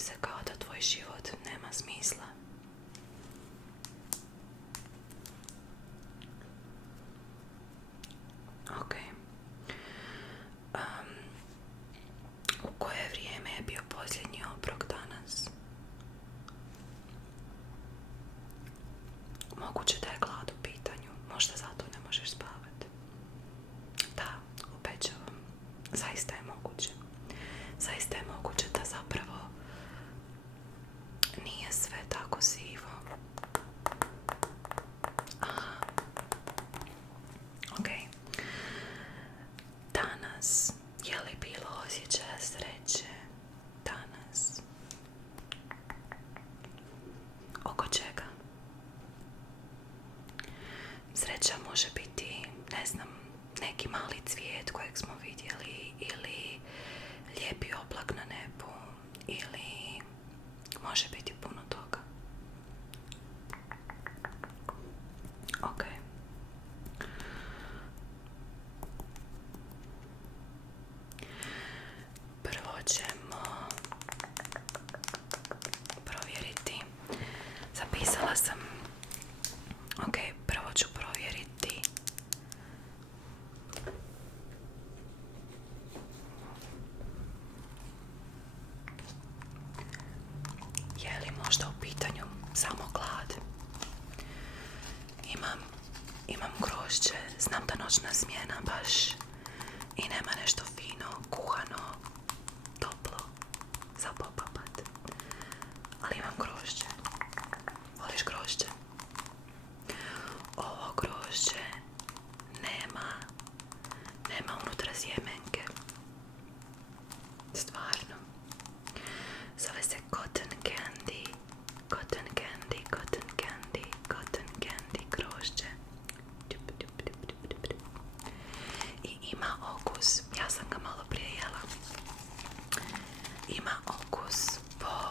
se kao da tvoj život nema smisla. Ok. U koje vrijeme je bio posljednji obrok danas? Moguće da je glad u pitanju, možda zato ne možeš spavati. Da, obećavam, zaista je moguće. Zaista je moguće da zapravo nije sve tako sivo. Aha. Ok. Danas, je li bilo osjećaja sreće? Danas. Oko čega? Sreća može biti, ne znam, neki mali cvijet kojeg smo vidjeli, ili lijepi oblak na nebu, ili može biti puno toga. Ok. Prvo ćemo provjeriti. Zapisala sam. Ok, prvo ću provjeriti je li možda u pitanju samo glad. Imam grožđe, znam da noćna smjena baš i nema nešto fino, kuhano, toplo za popapat. Ali imam grožđe. Voliš grožđe? Ovo grožđe nema unutra sjemenke. Stvarno. Zove se cotton candy. Cotton candy, cotton candy, cotton candy grožđe. I ima okus, ja sam ga malo prije jela. Ima okus po,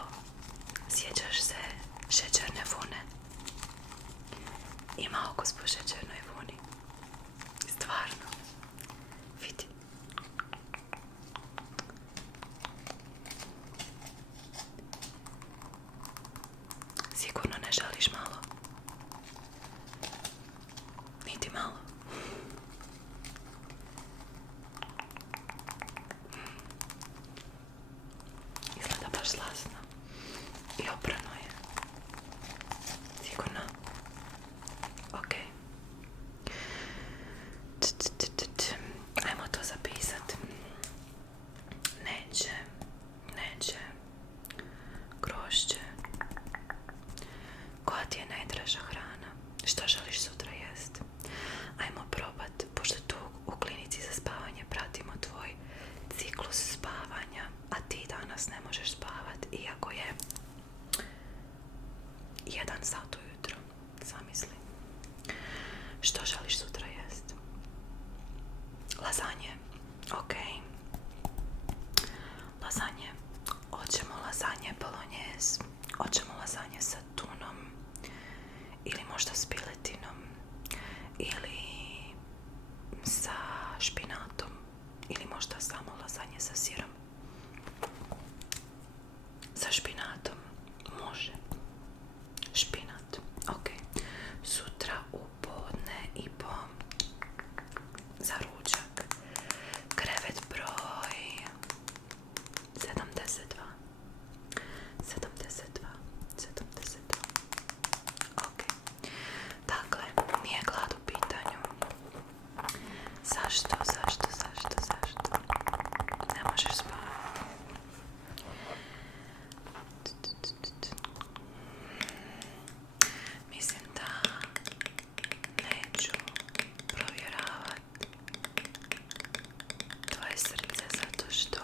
sjećaš se, šećerne vune. Ima okus po šećernoj vuni. Stvarno. Vidi. Sigurno ne želiš malo? Niti malo. Izgleda baš slasno. I oprano je. Sigurno. Ok. Ajmo to zapisat. Neće. Grožđe. Koja ti je najdraža hrana? Što želiš sutra jest? Ajmo probat, pošto tu u klinici za spavanje pratimo tvoj ciklus spavanja, a ti danas ne možeš spavat, iako je 1 sat ujutro. Zamisli. Što želiš sutra jest? Lazanje. Ok. Lazanje. Hoćemo lazanje bolognese. Hoćemo lazanje sa tunom. Ili možda s piletinom. Ili sa špinatom. Ili možda samo lazanje sa sirom. Sa špinatom. Može. Špinat. Ok. Sutra u podne i po za ručak. Krevet broj 72. Ok. Dakle, nije glad u pitanju. Zašto? Ne možeš spavati. Mislim da neću provjeravati tvoje srce zato što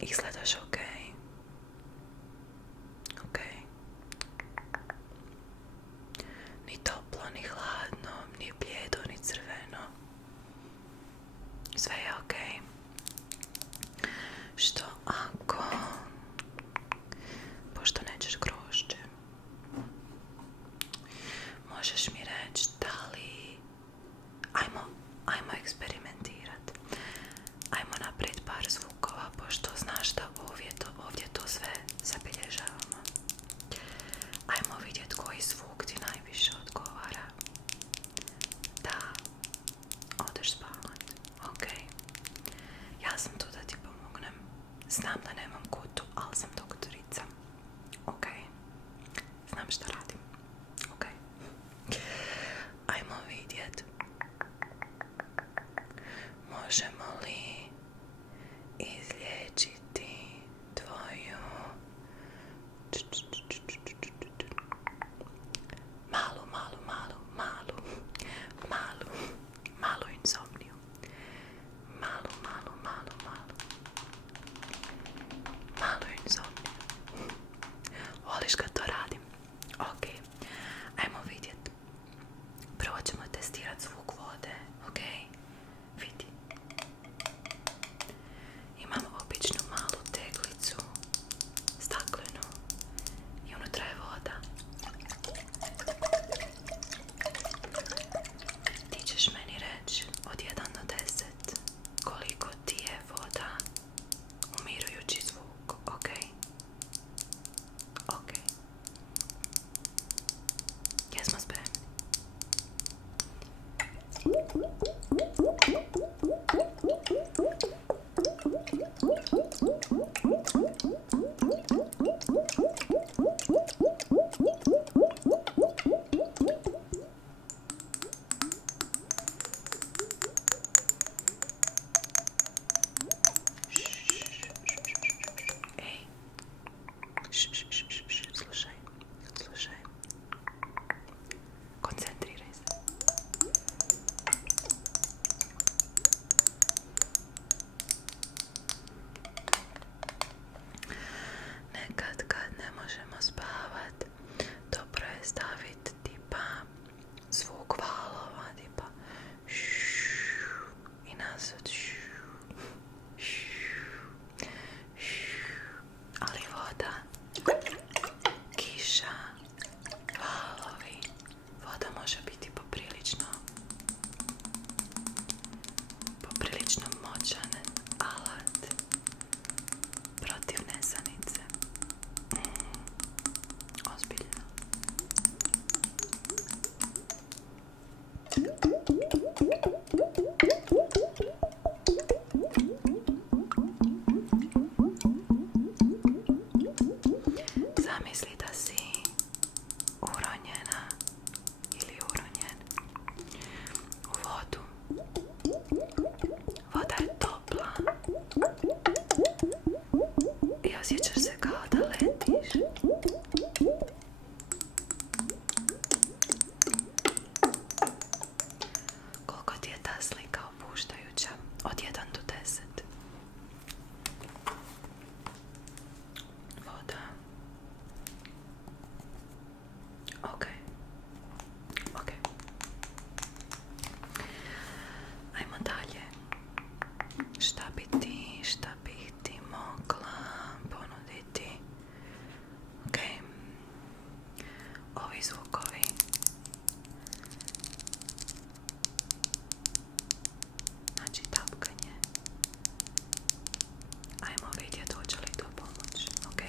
izgledaš ok. Ni toplo, ni hladno, ni blijedo, ni crveno. Sve je ok. Što ako, pošto nećeš grožđe, možeš mi reći da li, ajmo eksperimentirati. Ajmo napraviti par zvukova, pošto znaš da uvijek Znam da nemam kutu, ali sam doktorica. Ok. Znam šta radim. Ok. Ajmo vidjet. Možemo li izliječiti tvoju malu insomniju. Malu insomniju. Voliš kad to radim? Ok. Ajmo vidjet. Prvo ćemo testirat zvuk vode. Ok. Vidi. Imamo običnu malu teglicu, staklenu, i unutra je voda. Ti ćeš meni reći od 1 do 10 koliko ti je voda umirujući zvuk, ok? Ok. Jesmo spremni? Slušaj. Koncentriraj se. Nekad kad ne možemo spavat, dobro je staviti tipa zvuk valova, tipa i nazad. Ali voda, kiša, valovi, voda može biti poprilično moćan alat protiv nesanice. Ozbiljno. Zamisli da si uronjena ili uronjen u vodu. Voda je topla i osjećaš se kao da letiš. Koliko ti je ta slika opuštajuća od 1 do 10? Voda. Ok. Ajmo dalje. Šta bih ti mogla ponuditi? Ok. Ovi zvukovi. Znači tapkanje. Ajmo vidjeti hoće li to pomoći. Ok.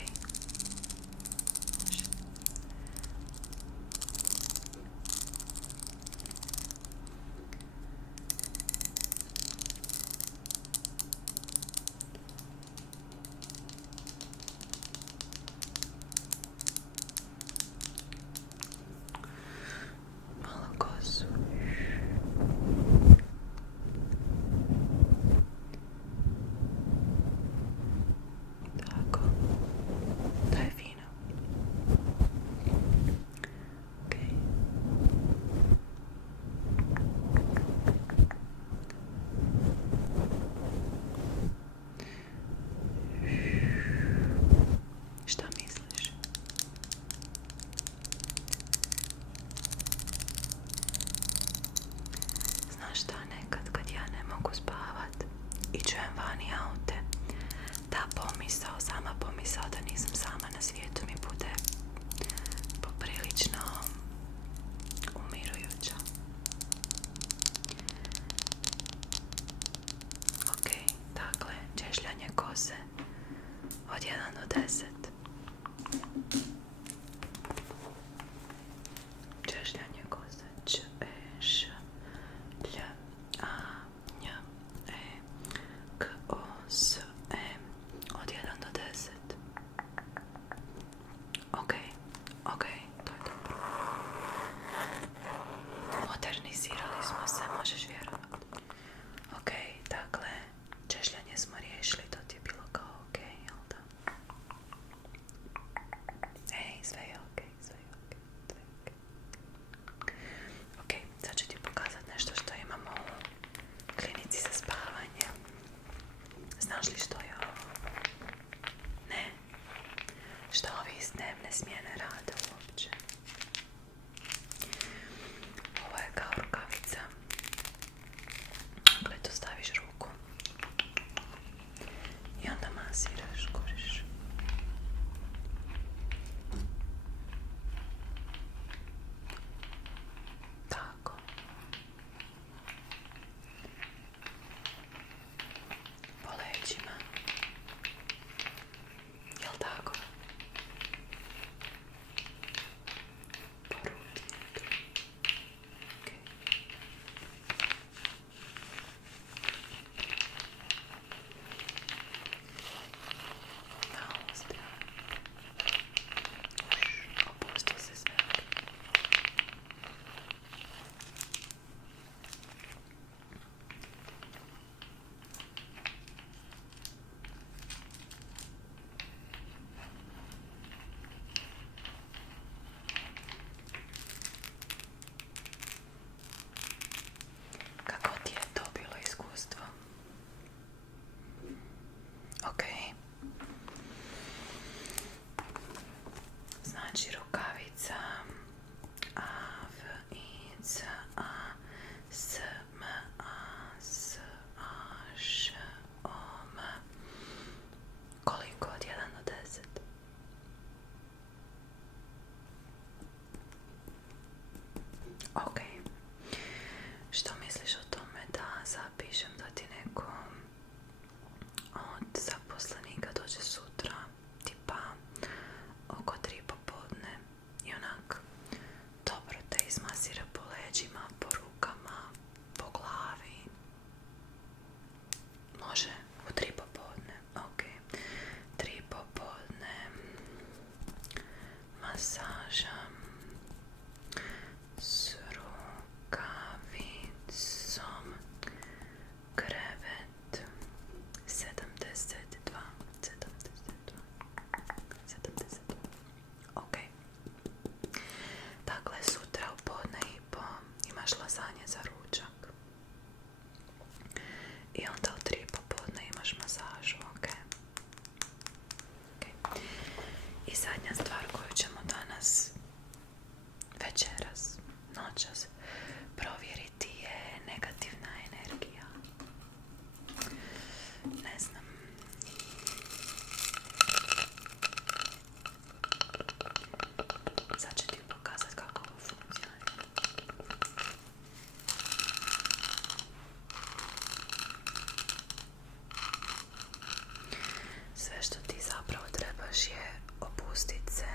Malo kosu. Tako. To je fino. Ok. Šta misliš? Znaš šta, nekad kad ja ne mogu spavat i čujem vani aute, sama pomisao da nisam sama na svijetu mi bude poprilično umirujuća. Ok, dakle, češljanje kose od 1 do 10. Češljanje kose. Č, E, Š, Lj, A, Nj, E, K, O, S, E. Od 1 dnevne smjene rada uopće. Ovo je kao rukavica. Dakle, tu staviš ruku i onda masiraš, kuriš. Tako. Po leđima. Jel' tako? Po rutinjetu. Okay. Na usta. Opusti se sve. Kako ti je to bilo iskustvo? Ok. Znači rukavica A, V, I, C, A, S, M, A, S, A, Š, O, M. Koliko od 1 do 10? Ok. Što misliš o tome da zapišem da ti neko od zaposlenika dođe sutra, tipa oko 3 popodne i onak dobro te izmasira po leđima, po rukama, po glavi? Može u 3 popodne? Ok. 3 popodne. Masaža s rukavicom, krevet 72. Ok. Dakle, sutra u podne i po imaš lazanje za ručak. I onda u 3 popodne imaš masažu, ok? I zadnja stvar koju ćemo danas, večeras, noćas, provjeriti je negativna energija. Ne znam. Sad ću ti pokazati kako ovo funkcionira. Sve što ti zapravo trebaš je opustiti se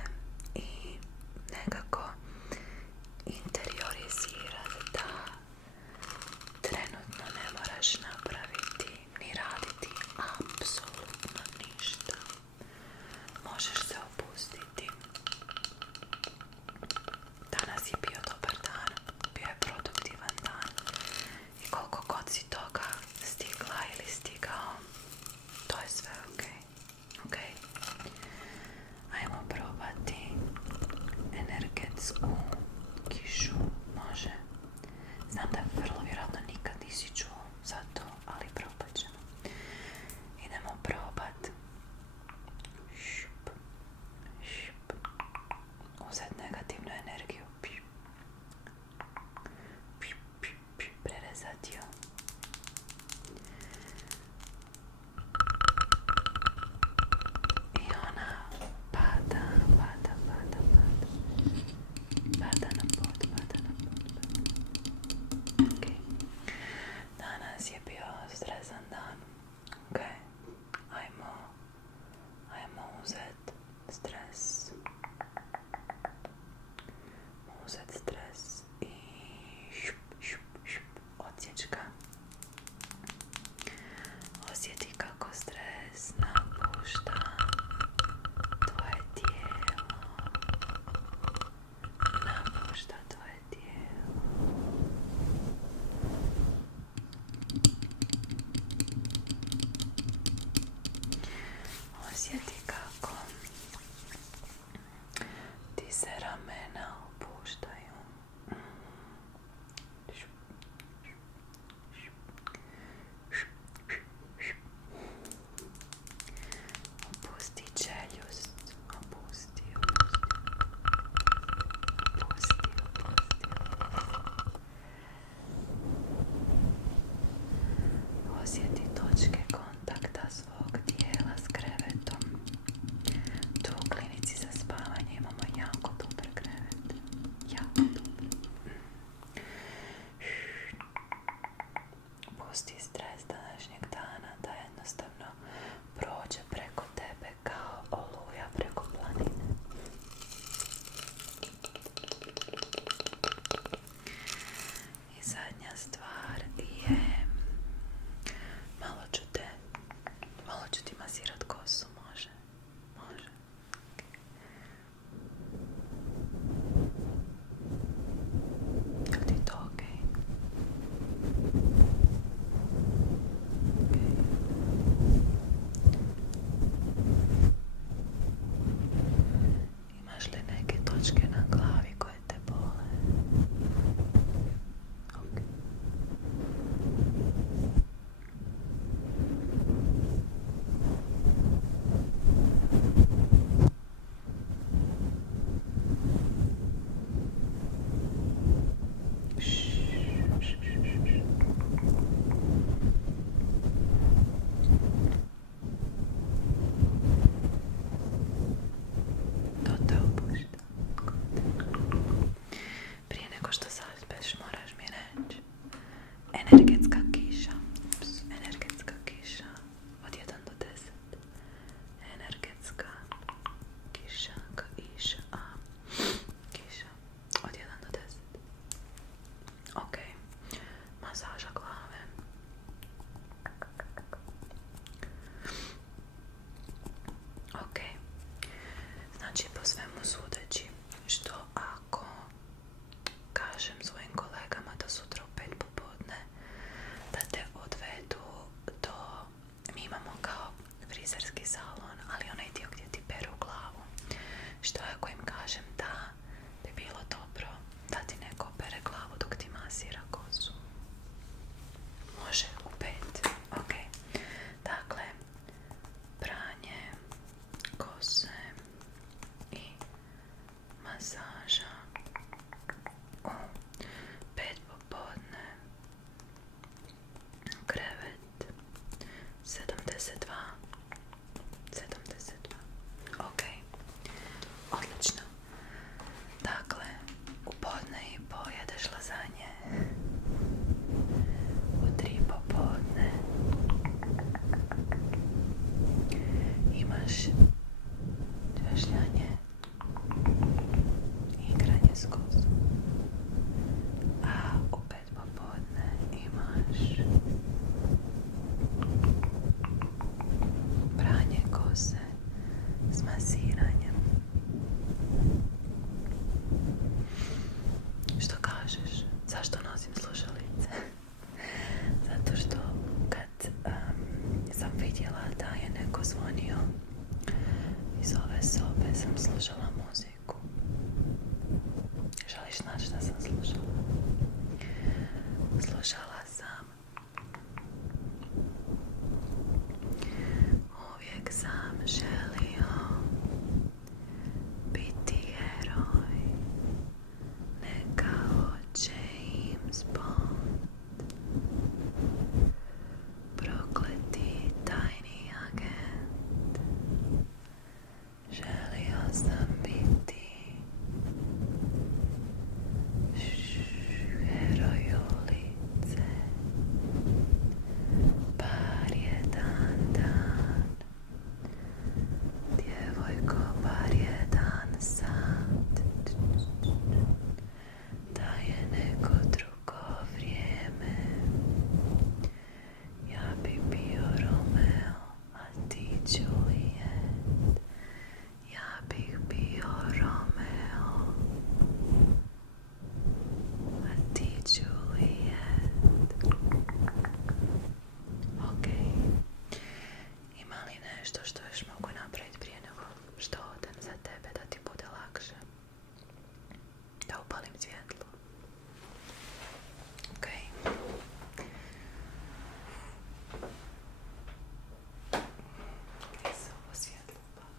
po svemu sudeći, što ako kažem svojim kolegama da sutra u 5 popodne da te odvedu do... Mi imamo kao frizerski salon, ali onaj dio gdje ti peru glavu. Što ako im kažem da bi bilo dobro da ti neko pere glavu dok ti masira kosu? Može u 5. Ok. Dakle, pranje kose i masaža u 5 popodne. Krevet 72. Ok, odlično. Dakle, u podne i pojedeš lazanje. U 3 popodne imaš češljanje i igranje s kosom. A u 5 popodne imaš pranje kose s masiranjem. Što kažeš? Zašto nosim slušalice? Zato što kad sam vidjela da je neko zvonio iz ove sobe, sam slušala muziku. Želiš znati šta sam slušala? Slušala sam Uvijek sam želio biti heroj, ne kao James Bond, prokleti tajni agent. Želio sam biti heroj ulice, bar jedan dan. Djevojko, bar jedan sat. Da je neko drugo vrijeme, ja bi bio Romeo, a ti Juliet. Ja bih bio Romeo, a ti Juliet. Ok. Ima li nešto što još mogu napraviti prije nego što odem za tebe da ti bude lakše? Da upalim svjetlo. Ok. Gdje se ovo svjetlo upalo?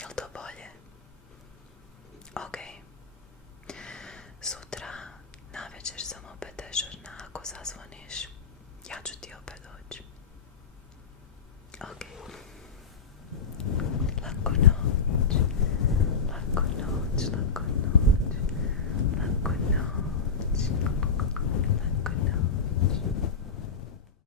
Jel to bolje? Ok. Sutra navečer sam opet dežurna. Ako zazvoniš, ja ću ti opet doći. Ok.